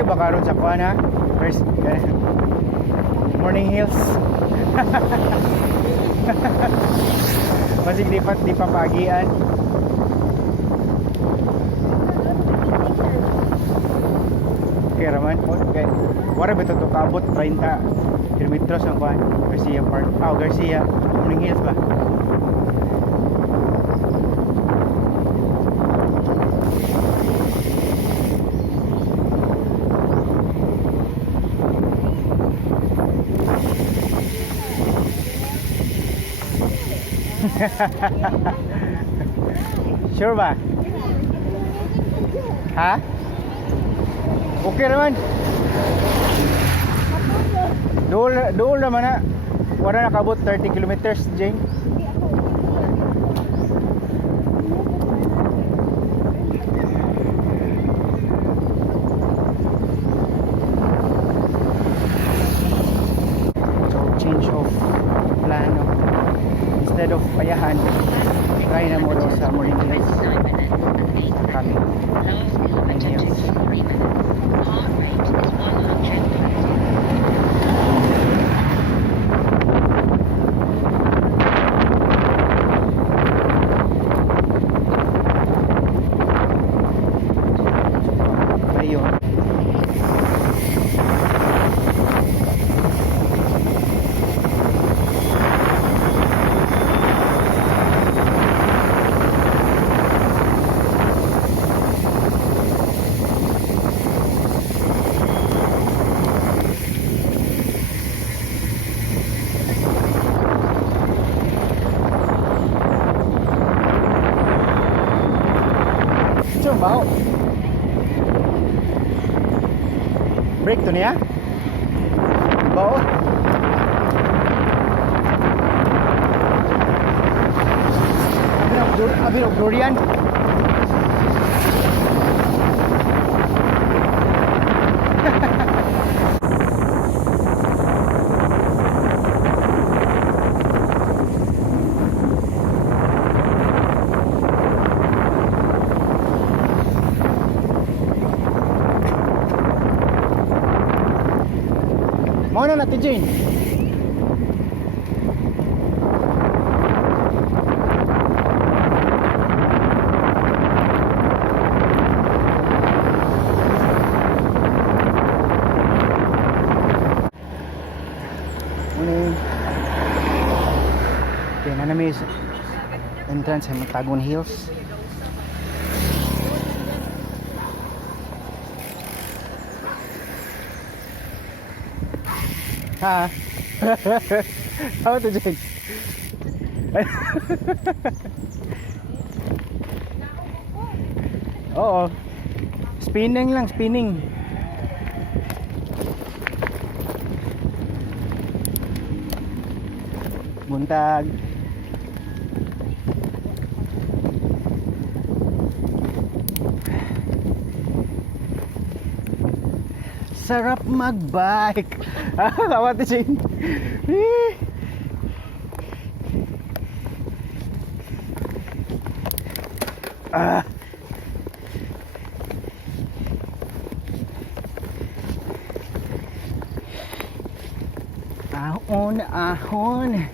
Okay ba karon sa kuan ha? First morning hills. Masig di pa pagian. Okay raman. Okay. Wala ba ito kaabot 30 kilometros ang kuan? Garcia Park. Garcia. Morning hills ba? Sure ba? Ha? Okay naman. Dool naman na. Wala nakabot 30 kilometers, Jane. So, change of plano. Instead of payahan, try na mo daw sa morning hills. Kami. Ayun. Bao. Break to niya. Bao. Abin of durian. Mana natin Jane? Okay, na namin entrance sa Himontagon Hills. Ha? How to Jane? Oo. Spinning lang, spinning. Buntag. Sarap mag-bike. Kawa to Jane. Ahon, ahon.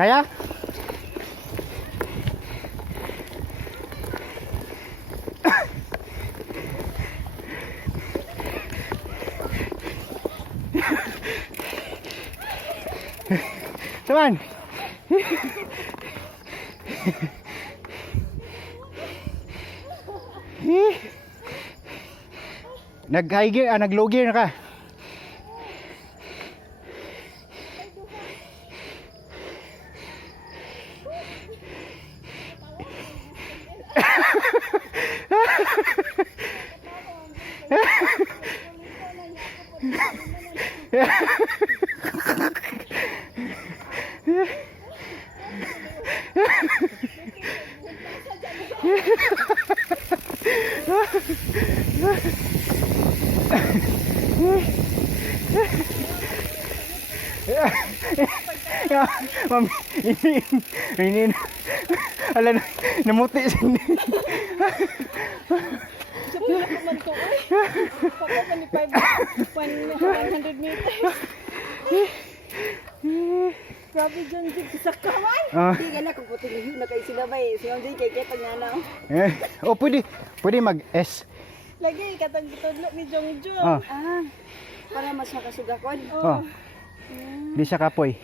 Kaya? Teman. Nag-high gear, nag-low gear na ka. Ma'am, ini ala na namuti sa ni. Sa pula ko man to eh. Pagka pa ni 100 meters. Grabe dyan sa kamay. Hindi ka na kung puti na kayo sinabay. Si Ma'am Jay kay Ketang Nana. Oh, pwede mag-S. Lagi, katang gitudlo ni Jongjong. Para mas makasugakon. Oh. Di siya kapoy.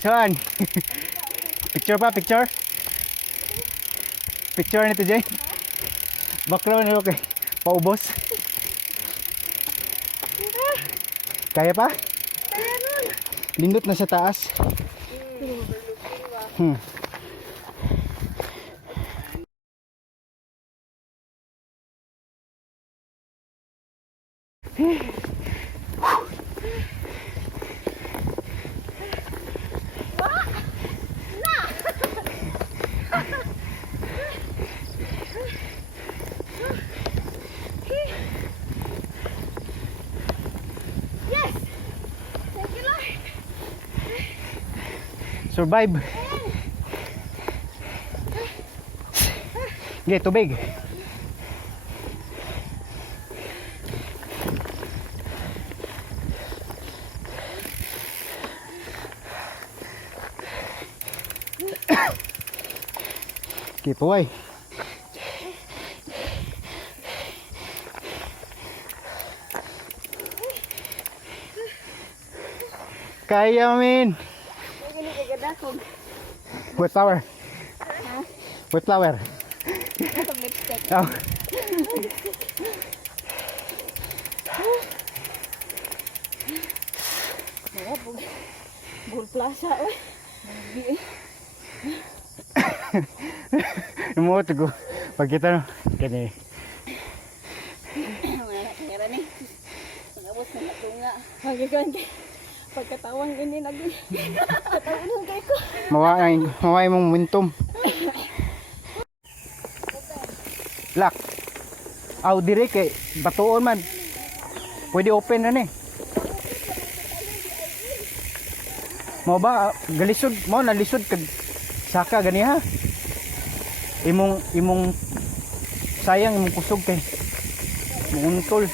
Saan? Picture pa, picture? Picture nito, Jay? Background nito kay paubos. Kaya pa? Kaya nun. Lindot na sa taas. Yes! Thank you, Lord. Survive. Okay, tubig. Okay, puway. Kaya, min. Hindi kay gadakog. With flower. With flower. Itong lipstick. Oh. Mga Bull Plaza eh. Umuot ko. Pagkita no. Kani. Mga kaya ni. Pagabot na natunga. Magigante. Pagkatawang ini nagi. Katawang kay ko. Maway mong momentum. Lock. Aw dire kay batuon man. Pwede open na ni. Mo ba galisod mo nalisod kag saka gani ha. Imong sayang imong kusog kay muntol.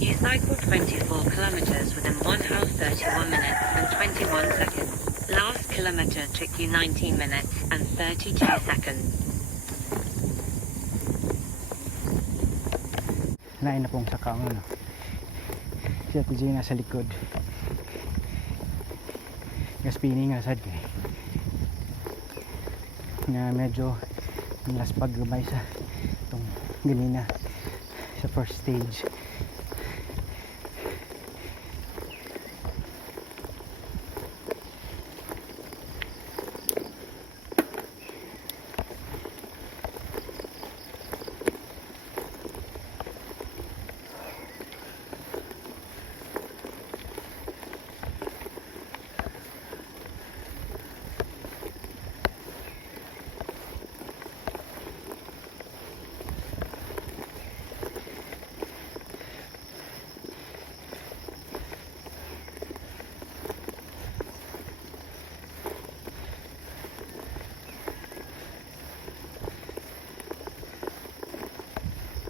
You cycled 24 kilometers within 1 hour 31 minutes and 21 seconds. Last kilometer took you 19 minutes and 32 seconds. Nain na pong saka ang ano. Siya ti Gina sa likod. Gaspini nga sad kay. Na medyo nilas paggumay sa itong ganina sa first stage.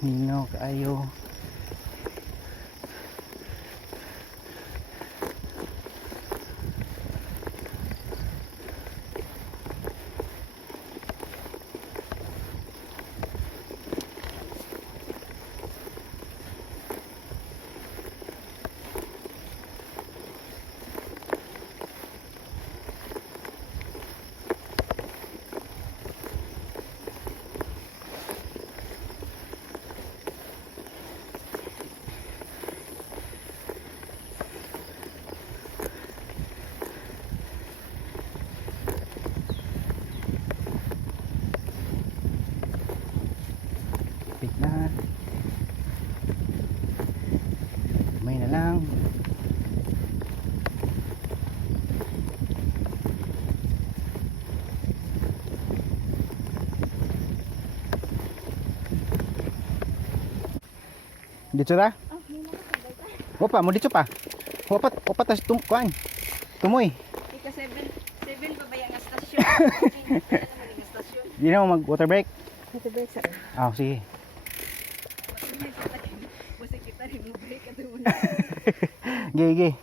Nino kaayo. Kamay na lang. Dito ra? Opa, mo dito pa. Opat tas kuan. Tumoy. Ika 7 pa ba yung stasyon? Ang stasyon. Di na mo mag water break. Ito ba sa? Ah, sige. Musik kita rin mo break at Gigi.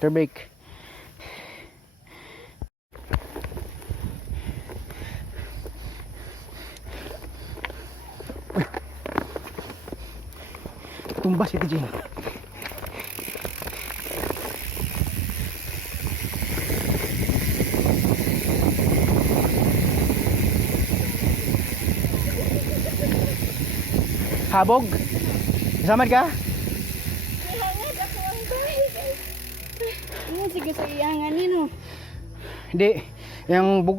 Water break. Tumbas ito, Jane. Habog? Samad ka? Hangad ako ang bahay. Ano sige sa iyangan nino? Hindi.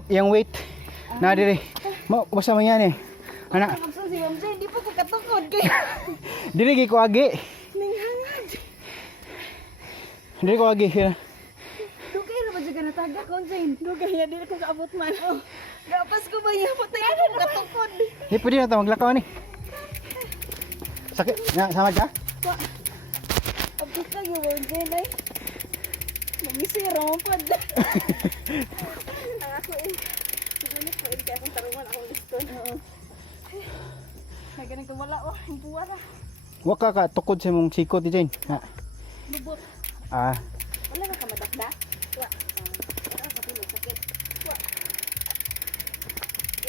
Yung weight. Na dire. Basta man yan eh. Anak. Kapso si Ma'am Jane, di pa ko katukod kaya. Dili gi ko agi. Ning hangad. Dili ko agi. Dugay na ba dyan natagak ko, Jane? Dugay na, dili ko kaabot man. Oh. Gapas ko ba niya? Patay ako katukod. Di pwede na ito maglakaw ni. Sakit. Samad ka? Wa. Abot na yung Ma'am Jane ay. Mamisira mo pa dyan. Ang ako eh. Sigunit ko eh, kaya akong tarungan akong liston. Oo. Ay, ganun ko wala oh. Ang buwa na. Wa ka tukod sa mong sikot, Jane. Ha. Lubot. Ah. Wala na ka madakda? Wa. Wala ka tulog sakit. Wa.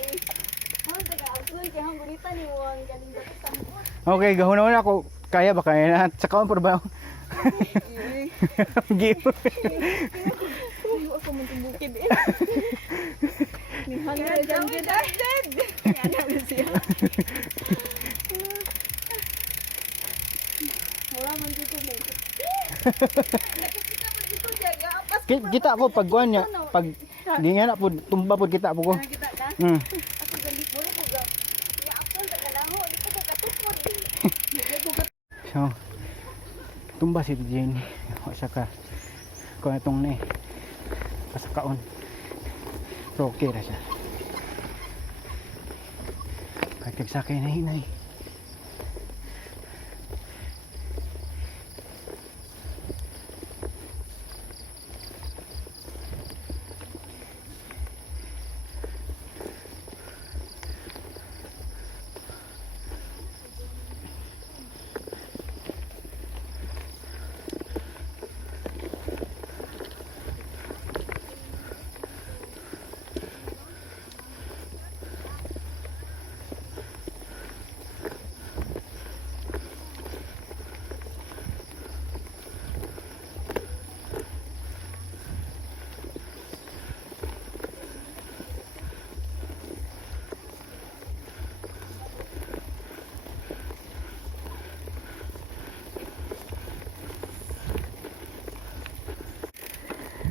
Eh. Ang taga alsun kaya ang gunita ni mo ang galing dapat mo. Okay, gahuna ako. Kaya ba kaya na? Sa kaon pa ba? Give. Hindi ako magtubukid eh. Ni hangad dyan dyan dyan. Yan na siya. Wala man dito mo. Kita ako pag kuan niya, pag di nga na po tumba po kita po ko. Nakita ka? Ako galit mo na po ga. Ya apon ta kanaho, dito ko katukod. So, tumba si Jane. Wa siya ka. Kung itong ni pasakaon. So okay na siya. Kahit sakay na hinay.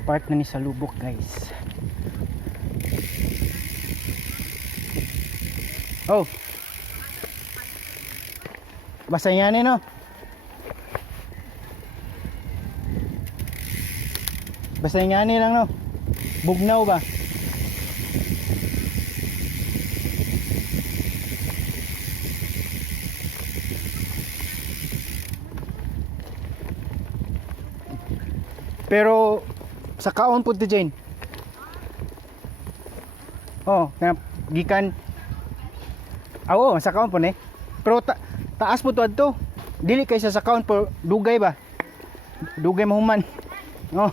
Part na ni sa lubok, guys. Oh. Basta yan eh, no? Basta yan lang, no? Bugnaw ba? Pero sa kaon po ti Jane. Oh, gikan. Oo, sa kaon po ni. Pero taas po to adto. Dili kay sa kaon po dugay ba? Dugay mahuman. Oh.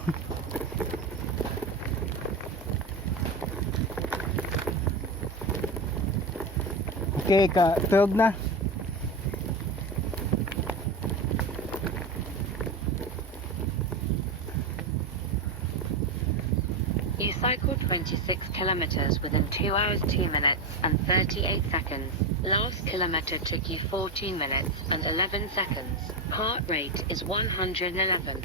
Okay, tuog na. You cycled 26 kilometers within 2 hours 2 minutes and 38 seconds. Last kilometer took you 14 minutes and 11 seconds. Heart rate is 111.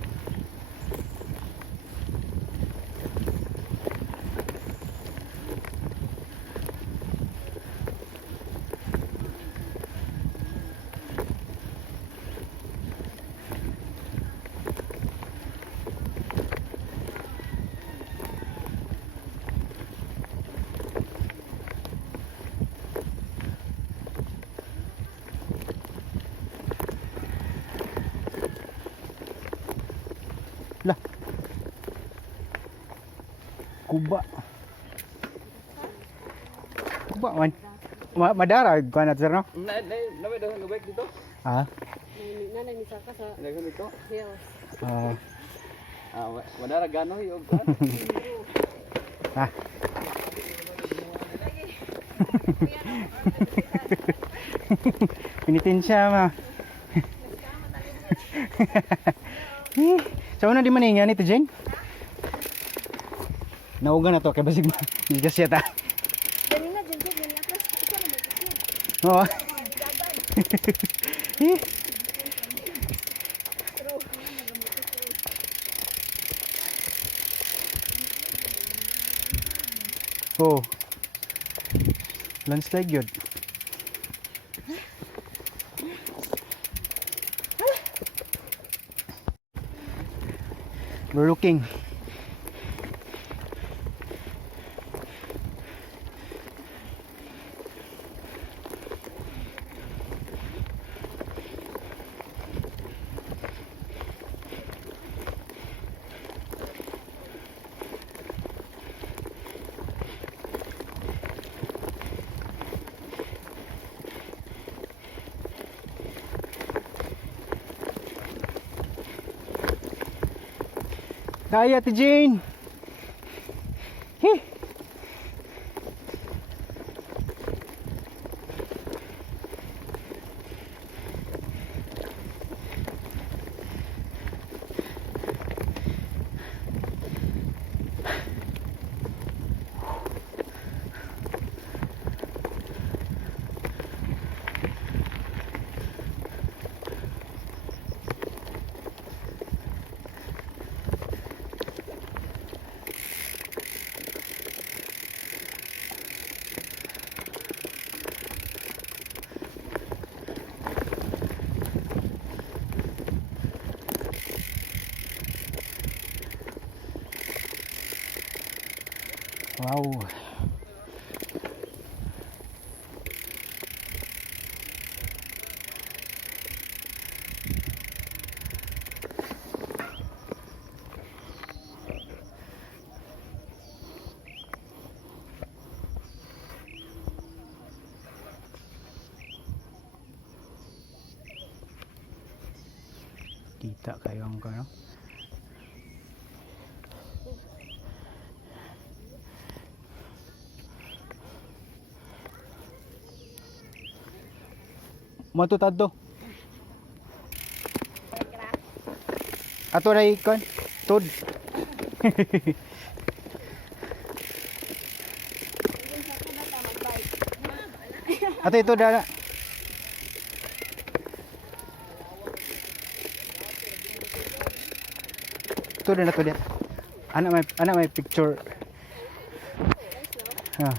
Lah. Kuba. Kuba man. Madara kuan at sir no? Na may daw ng bike dito. Ah. Nanay ni Saka sa Dagan dito. hills. Oh. Wadara gano yung kan. Ah. Pinitin siya ma. Sa una di maningan ito Jen? Nauga na to kay basig gigas siya ta. Dali na dyan dyan gani atras. Ikaw na magkakit. Oo. Oh. Landslide yun. We're looking. Kaya Ate Jane. Heh. Wow. Kita kayo ang kano. Matutad to. Ato ray kon tud. Ato ito dala. Ito na to dia. Anak may picture. Ha.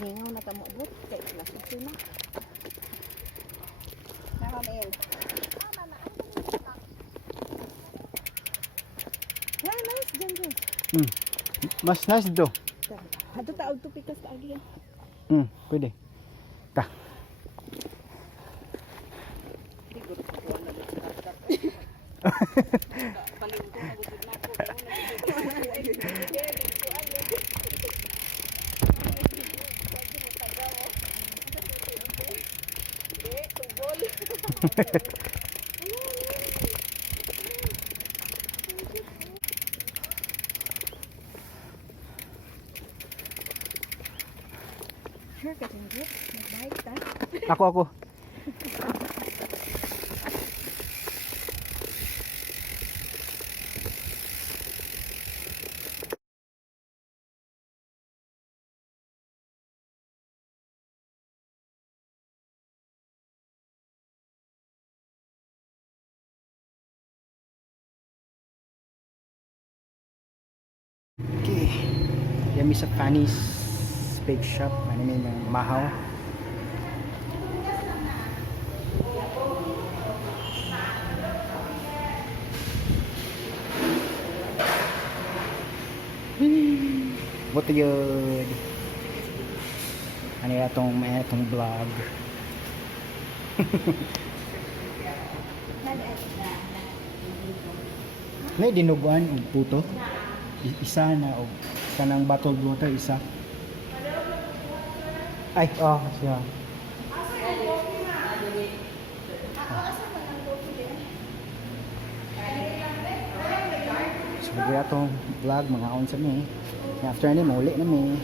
Lingaw na ka mo abot. Kaya klasok ko na. Nakamail. Yeah, nice dyan dyan. Mas nice do. Ato taog to pikas kaagi yan. Pwede. Ta. Sure ka dyan dyan. Mag-bike ta. Ako. Okay. Yami sa Fanny's Bake Shop. Ano may ng mahaw. Buti yun. Ano yung itong vlog. May dinuguan og puto. Isa na og kanang bottled water isa. Ay, siya. So, atong vlog mga on sa mi. After ni mauli na mi.